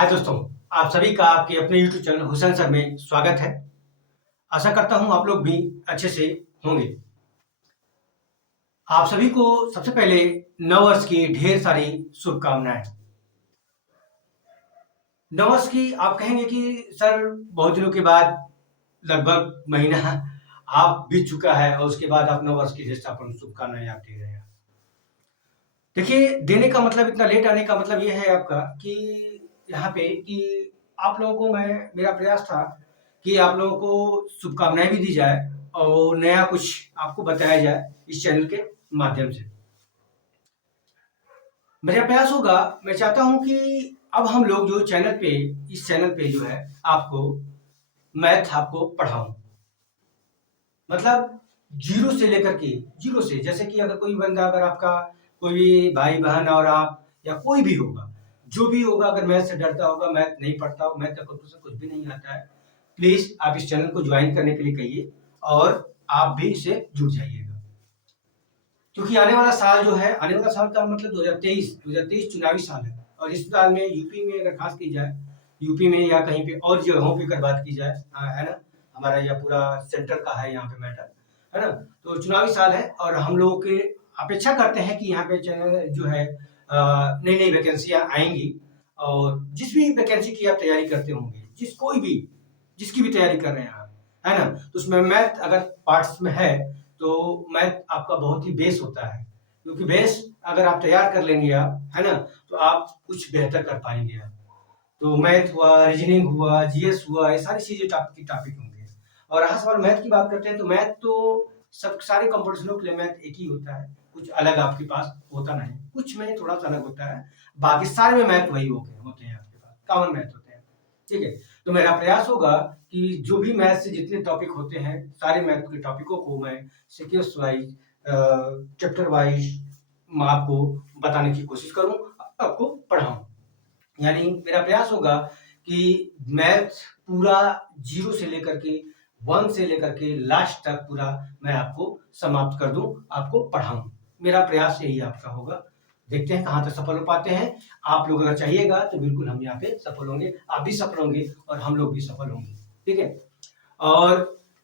हाय दोस्तों, आप सभी का आपके अपने यूट्यूब चैनल हुसैन सर में स्वागत है। आशा करता हूँ आप लोग भी अच्छे से होंगे। आप सभी को सबसे पहले नववर्ष की ढेर सारी शुभकामनाएं। नववर्ष की आप कहेंगे कि सर बहुत दिनों के बाद लगभग महीना आप बीत चुका है और उसके बाद आप नववर्ष की ढेर सारी शुभकामनाएं आप दे रहे हैं। देखिए, देने का मतलब इतना लेट आने का मतलब ये है आपका कि यहाँ पे कि आप लोगों को मेरा प्रयास था कि आप लोगों को शुभकामनाएं भी दी जाए और नया कुछ आपको बताया जाए इस चैनल के माध्यम से। मेरा प्रयास होगा, मैं चाहता हूं कि अब हम लोग जो चैनल पे इस चैनल पे जो है आपको मैथ आपको पढ़ाऊं। मतलब जीरो से लेकर के जीरो से, जैसे कि अगर कोई बंदा, अगर आपका कोई भी भाई बहन और आप या कोई भी होगा, जो भी होगा, अगर मैथ से डरता होगा, मैथ नहीं पढ़ता हो, मैथ का कुछ भी नहीं आता है, प्लीज आप इस चैनल को ज्वाइन करने के लिए कहिए और आप भी इससे जुड़ जाइएगा। क्योंकि आने वाला साल जो है, आने वाला साल का मतलब 2023 चुनावी साल है और इस साल में यूपी में अगर खास की जाए, यूपी में या कहीं पे और जगहों पे अगर बात की जाए, है ना, हमारा यह पूरा सेंटर का है यहाँ पे मैटर, है ना। तो चुनावी साल है और हम लोगों के अपेक्षा करते हैं कि यहाँ पे चैनल जो है नई नई वैकेंसियां आएंगी और जिस भी वैकेंसी की आप तैयारी करते होंगे, जिसकी भी तैयारी कर रहे हैं आप, है ना, तो उसमें मैथ अगर पार्ट्स में है तो मैथ आपका बहुत ही बेस होता है। क्योंकि बेस अगर आप तैयार कर लेंगे आप, है ना, तो आप कुछ बेहतर कर पाएंगे आप। तो मैथ हुआ, रीजनिंग हुआ, जीएस हुआ, ये सारी चीजें टॉपिक होंगे। और रहा सवाल मैथ की बात करते हैं तो मैथ तो सब सारे कंपटीशनों के लिए मैथ एक ही होता है, कुछ अलग आपके पास होता नहीं, कुछ में थोड़ा सा अलग होता है, बाकी सारे में मैथ वही होते हैं आपके पास, कॉमन मैथ होते हैं। ठीक है, तो मेरा प्रयास होगा कि जो भी मैथ से जितने टॉपिक होते हैं, सारे मैथ के टॉपिकों को मैं सीक्वेंस वाइज, चैप्टर वाइज आपको बताने की कोशिश करूं, आपको पढ़ाऊं। यानी मेरा प्रयास होगा कि मैथ पूरा जीरो से लेकर के वन से लेकर के लास्ट तक पूरा मैं आपको समाप्त कर दूं, आपको पढ़ाऊं। मेरा प्रयास यही आपका होगा। देखते हैं कहां तक सफल हो पाते हैं। आप लोग अगर चाहिएगा तो बिल्कुल हम यहाँ पे सफल होंगे, आप भी सफल होंगे और हम लोग भी सफल होंगे। ठीक है, और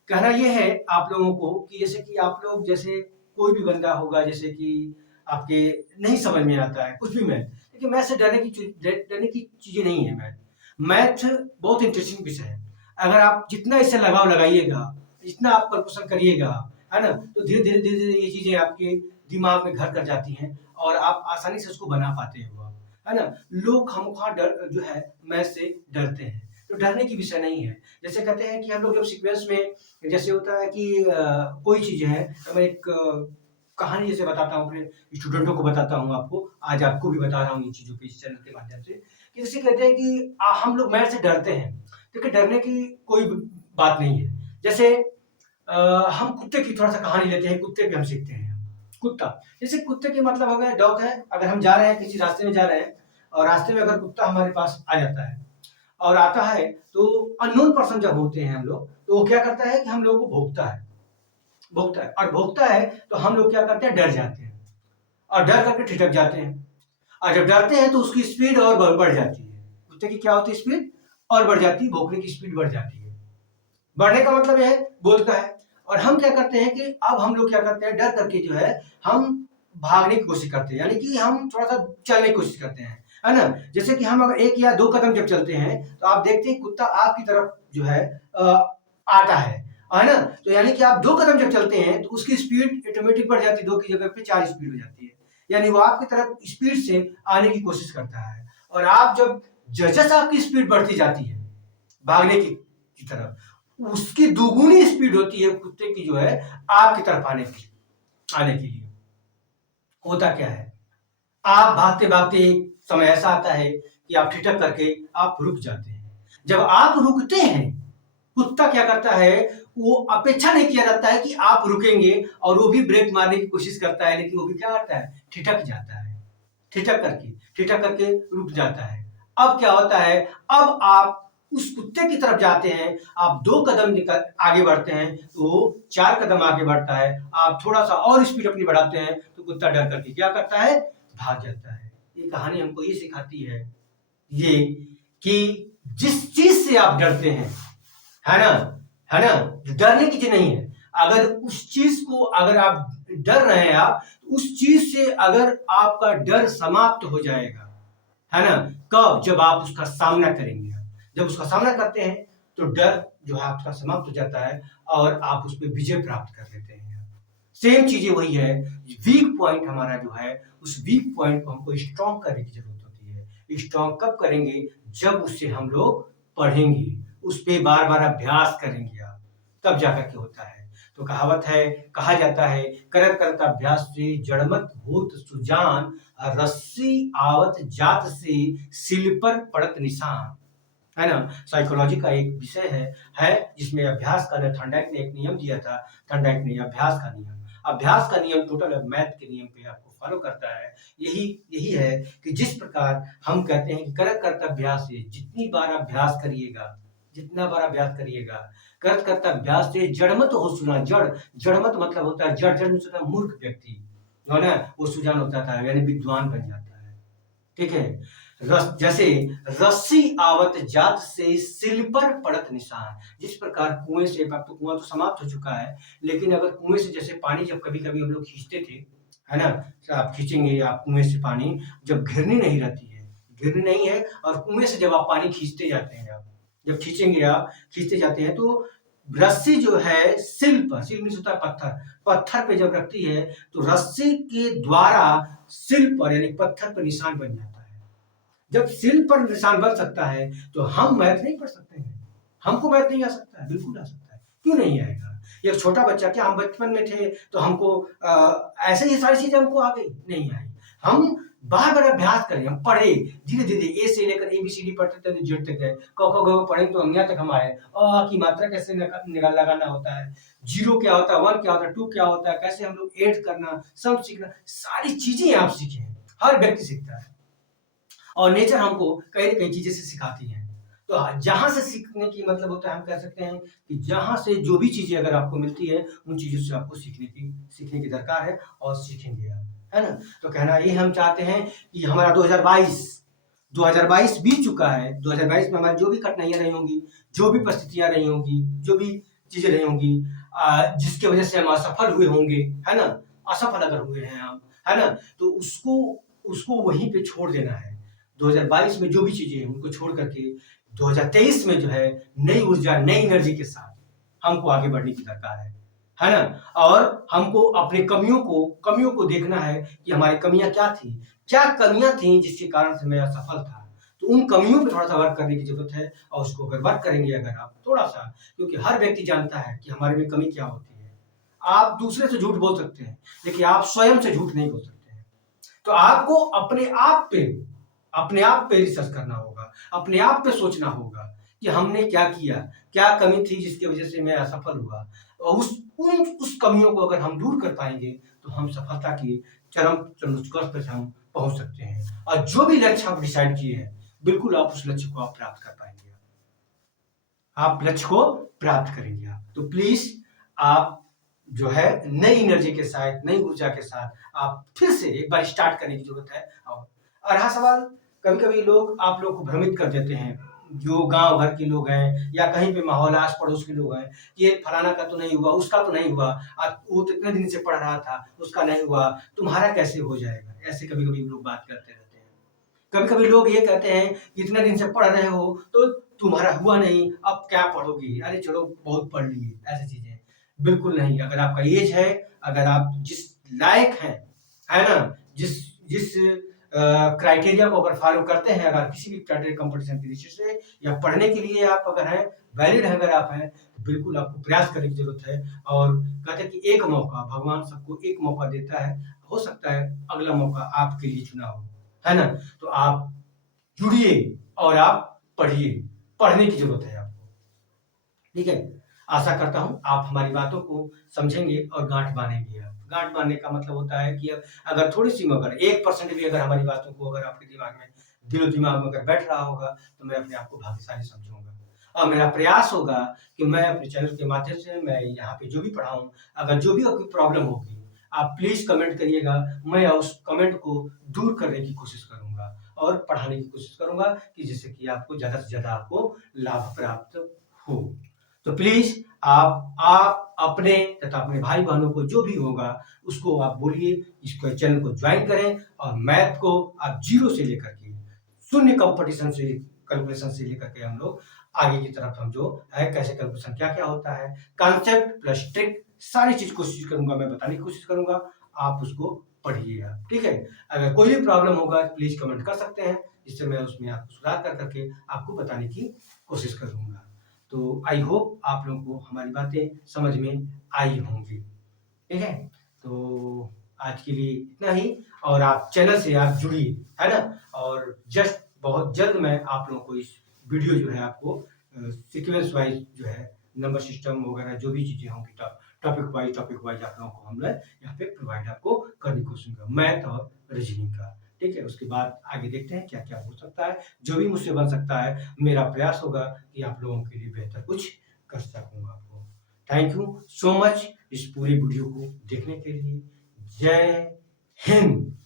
कहना यह है आप लोगों को कि जैसे कि आप लोग, जैसे कोई भी बंदा होगा, जैसे कि आपके नहीं समझ में आता है कुछ भी मैथ, देखिए मैथ से डरने की चीजें नहीं है। मैथ मैथ बहुत इंटरेस्टिंग विषय है। अगर आप जितना इससे लगाव लगाइएगा, जितना आप कैलकुलेशन करिएगा, है ना, तो धीरे धीरे ये चीजें आपके दिमाग में घर कर जाती हैं और आप आसानी से उसको बना पाते हो आप, है ना। लोग खामखा डर जो है मैथ से डरते हैं, तो डरने की विषय नहीं है। जैसे कहते हैं कि हम लोग जब सीक्वेंस में जैसे होता है कि कोई चीज है, तो मैं एक कहानी जैसे बताता हूँ, अपने स्टूडेंटों को बताता हूँ, आपको आज आपको भी बता रहा हूँ इन चीजों पे इस चैनल के माध्यम से, कि जैसे कहते हैं कि हम लोग मैथ से डरते हैं। देखिए, डरने की कोई बात नहीं है। जैसे हम कुत्ते की थोड़ा सा कहानी लेते हैं, कुत्ते पे हम सीखते हैं। कुत्ता, जैसे कुत्ते के मतलब अगर डॉग है, अगर हम जा रहे हैं किसी रास्ते में जा रहे हैं और रास्ते में अगर कुत्ता हमारे पास आ जाता है और आता है, तो अननोन पर्सन जब होते हैं हम लोग, तो वो क्या करता है कि हम लोगों को भोंकता है और भोंकता है, तो हम लोग क्या करते हैं, डर जाते हैं और डर करके ठिठक जाते हैं। और जब डरते हैं तो उसकी स्पीड और बढ़ जाती है। कुत्ते की क्या होती है, स्पीड और बढ़ जाती है, भौंकने की स्पीड बढ़ जाती है। बढ़ने का मतलब यह है बोलता है। और हम क्या करते हैं कि अब हम लोग क्या करते हैं, डर करके जो है हम भागने की कोशिश करते हैं, यानी कि हम थोड़ा सा चलने की कोशिश करते हैं, है ना। जैसे कि हम अगर एक या दो कदम जब चलते हैं तो आप देखते हैं कुत्ता आपकी तरफ जो है आता है ना। तो यानी कि आप दो कदम जब चलते हैं तो उसकी स्पीड ऑटोमेटिक बढ़ जाती है, दो की जगह पे चार स्पीड हो जाती है, यानी वो आपकी तरफ स्पीड से आने की कोशिश करता है। और आप जब जैसे आपकी स्पीड बढ़ती जाती है भागने की तरफ, उसकी दुगुनी स्पीड होती है कुत्ते की जो है आपकी तरफ आने के लिए। होता क्या है, आप भागते भागते एक समय ऐसा आता है कि आप ठिठक करके आप रुक जाते हैं। जब आप रुकते हैं, कुत्ता क्या करता है, वो अपेक्षा नहीं किया जाता है कि आप रुकेंगे और वो भी ब्रेक मारने की कोशिश करता है, लेकिन वो भी क्या करता है, ठिठक जाता है। ठिठक करके रुक जाता है। अब क्या होता है, अब आप उस कुत्ते की तरफ जाते हैं, आप दो कदम निकल आगे बढ़ते हैं तो वो चार कदम आगे बढ़ता है, आप थोड़ा सा और स्पीड अपनी बढ़ाते हैं तो कुत्ता डर करके क्या करता है, भाग जाता है। ये कहानी हमको ये सिखाती है ये कि जिस चीज से आप डरते हैं, है ना, है ना, डरने की चीज नहीं है। अगर उस चीज को अगर आप डर रहे हैं आप, तो उस चीज से अगर आपका डर समाप्त हो जाएगा, है ना, कब? जब आप उसका सामना करेंगे। जब उसका सामना करते हैं तो डर जो है आपका समाप्त हो जाता है और आप उस पर विजय प्राप्त कर लेते हैं। सेम चीजें वही है, वीक पॉइंट हमारा जो है, उस वीक पॉइंट को हमको स्ट्रॉन्ग करने की जरूरत होती है। स्ट्रॉन्ग कब करेंगे? जब उससे हम लोग पढ़ेंगे, उस पर बार बार अभ्यास करेंगे आप, तब जाकर के होता है। तो कहावत है, कहा जाता है, करत करत अभ्यास से जड़मत होत सुजान, रस्सी आवत जात से सिल पर पड़त निशान, है ना। साइकोलॉजी का एक विषय है जिसमें अभ्यास का थॉर्नडाइक ने एक नियम दिया था। थॉर्नडाइक ने अभ्यास का नियम टोटल मैथ के नियम पे आपको फॉलो करता है। यही यही है कि जिस प्रकार हम कहते हैं कि करत करत अभ्यास से, जितनी बार अभ्यास करिएगा, जितना बार अभ्यास करिएगा, करत करत अभ्यास से जड़मत हो सुना। जड़मत मतलब होता है जड़, जड़ होता है मूर्ख व्यक्ति, है ना, वो सुजान होता था, यानी विद्वान बन जाता है। ठीक है। जैसे रस्सी आवत जात से सिल पर पड़त निशान, जिस प्रकार कुएं से, अब तो कुआं तो समाप्त हो चुका है, लेकिन अगर कुएं से जैसे पानी जब कभी कभी हम लोग खींचते थे, है ना, तो आप खींचेंगे आप कुएं से पानी, जब घिरनी नहीं रहती है, घिरनी नहीं है, और कुएं से जब आप पानी खींचते जाते हैं, आप जब खींचेंगे, आप खींचते जाते हैं, तो रस्सी जो है सिल पर, सिल मीन्स होता है पत्थर, पत्थर पे जब रखती है तो रस्सी के द्वारा सिल पर यानी पत्थर पर निशान बन जाता है। जब सिल पर निशान बन सकता है तो हम मैथ नहीं पढ़ सकते हैं? हमको मैथ नहीं आ सकता है? बिल्कुल आ सकता है, क्यों नहीं आएगा? एक छोटा बच्चा, क्या हम बचपन में थे तो हमको ऐसे ही सारी चीजें हमको आ गई? नहीं आई। हम बार बार अभ्यास करें, हम पढ़े धीरे धीरे, ए से लेकर ABCD पढ़ते थे, जेड तक गए, क ख ग पढ़े तो हम यहाँ तक हम आए, अ की मात्रा कैसे निकाल लगाना होता है, जीरो क्या होता है, वन क्या होता है, टू क्या होता है, कैसे हम लोग ऐड करना, सब सीखना, सारी चीजें आप सीखे हैं। हर व्यक्ति सीखता है और नेचर हमको कई न कई चीजें से सिखाती है। तो जहां से सीखने की मतलब होता है, हम कह सकते हैं कि जहां से जो भी चीजें अगर आपको मिलती है, उन चीजों से आपको सीखने की दरकार है, और सीखेंगे आप, है ना। तो कहना ये हम चाहते हैं कि हमारा 2022 बीत चुका है। 2022 में हमारी जो भी कठिनाइयां रही होंगी, जो भी परिस्थितियां रही होंगी, जो भी चीजें रही होंगी, जिसकी वजह से हम असफल हुए होंगे, है ना, असफल अगर हुए हैं हम, है ना, तो उसको उसको वहीं पे छोड़ देना है। 2022 में जो भी चीजें हैं उनको छोड़ करके 2023 में जो है नई ऊर्जा, नई एनर्जी के साथ हमको आगे बढ़ने की दरकार है ना। और हमको अपनी कमियों को देखना है कि हमारी कमियां क्या कमियां थी जिसके कारण से मैं असफल था। तो उन कमियों पे थोड़ा सा वर्क करने की जरूरत है, और उसको अगर वर्क करेंगे अगर आप थोड़ा सा, क्योंकि हर व्यक्ति जानता है कि हमारे में कमी क्या होती है। आप दूसरे से झूठ बोल सकते हैं, लेकिन आप स्वयं से झूठ नहीं बोल सकते हैं। तो आपको अपने आप पे रिसर्च करना होगा, अपने आप पे सोचना होगा कि हमने क्या किया, क्या कमी थी जिसकी वजह से मैं असफल हुआ, और उस कमियों को अगर हम दूर कर पाएंगे तो हम सफलता की चरम उत्कर्ष पर हम पहुंच सकते हैं। और जो भी लक्ष्य आप डिसाइड किए हैं, बिल्कुल आप उस लक्ष्य को आप प्राप्त कर पाएंगे, आप लक्ष्य को प्राप्त करेंगे। आप तो प्लीज आप जो है नई एनर्जी के साथ, नई ऊर्जा के साथ आप फिर से एक बार स्टार्ट करने की जरूरत है। और रहा सवाल, कभी कभी लोग आप लोग को भ्रमित कर देते हैं, जो गांव भर के लोग हैं या कहीं पे माहौल आस पड़ोस के लोग हैं, ये फलाना का तो नहीं हुआ, उसका तो नहीं हुआ, वो तो इतने दिन से पढ़ रहा था, उसका नहीं हुआ, तुम्हारा कैसे हो जाएगा? ऐसे कभी कभी लोग बात करते रहते हैं। कभी कभी लोग ये कहते हैं कि इतने दिन से पढ़ रहे हो तो तुम्हारा हुआ नहीं, अब क्या पढ़ोगी, अरे चलो बहुत पढ़ लिए, ऐसी चीजें बिल्कुल नहीं। अगर आपका एज है, अगर आप जिस लायक हैं, है ना, जिस जिस क्राइटेरिया को अगर फॉलो करते हैं, अगर किसी भी क्राइटेरिया कंपटीशन के विषय से या पढ़ने के लिए आप अगर हैं, वैलिड है अगर आप हैं, तो बिल्कुल आपको प्रयास करने की जरूरत है। और कहते हैं कि एक मौका, भगवान सबको एक मौका देता है, हो सकता है अगला मौका आपके लिए चुना हो, है ना। तो आप जुड़िए और आप पढ़िए, पढ़ने की जरूरत है आपको, ठीक है। आशा करता हूं आप हमारी बातों को समझेंगे और गांठ बांधेंगे। आप गांठ बांधने का मतलब होता है कि अगर थोड़ी सी अगर 1% भी अगर हमारी बातों को अगर आपके दिमाग में, दिलो दिमाग में अगर बैठ रहा होगा, तो मैं अपने आप को भाग्यशाली समझूंगा। और मेरा प्रयास होगा कि मैं अपने चैनल के माध्यम से, मैं यहाँ पे जो भी पढ़ाऊं, अगर जो भी आपकी प्रॉब्लम होगी, आप प्लीज कमेंट करिएगा, मैं उस कमेंट को दूर करने की कोशिश करूंगा। और पढ़ाने की कोशिश करूंगा कि जिससे कि आपको ज़्यादा से ज़्यादा आपको लाभ प्राप्त हो। तो प्लीज़ आप अपने तथा अपने भाई बहनों को जो भी होगा उसको आप बोलिए, इसको चैनल को ज्वाइन करें और मैथ को आप जीरो से लेकर के शून्य कंपटीशन से कैलकुलेशन से लेकर के हम लोग आगे की तरफ हम जो है कैसे कैलकुलेशन क्या क्या होता है, कॉन्सेप्ट प्लस ट्रिक सारी चीज कोशिश करूंगा मैं बताने की कोशिश करूंगा। आप उसको पढ़िएगा, ठीक है। अगर कोई भी प्रॉब्लम होगा प्लीज कमेंट कर सकते हैं, जिससे मैं उसमें आपको सुधार कर करके आपको बताने की कोशिश करूंगा। तो आई होप आप लोगों को हमारी बातें समझ में आई होंगी, ठीक है। तो आज के लिए इतना ही, और आप चैनल से आप जुड़िए, है ना। और जस्ट बहुत जल्द मैं आप लोगों को इस वीडियो जो है आपको सीक्वेंस वाइज जो है नंबर सिस्टम वगैरह जो भी चीजें होंगी टॉपिक वाइज आप लोगों को हम यहाँ पे प्रोवाइड आपको करने की कोशिश करूंगा, मैथ और रीजनिंग का, ठीक है। उसके बाद आगे देखते हैं क्या क्या हो सकता है, जो भी मुझसे बन सकता है मेरा प्रयास होगा कि आप लोगों के लिए बेहतर कुछ कर सकूंगा आपको। थैंक यू सो मच इस पूरी वीडियो को देखने के लिए। जय हिंद।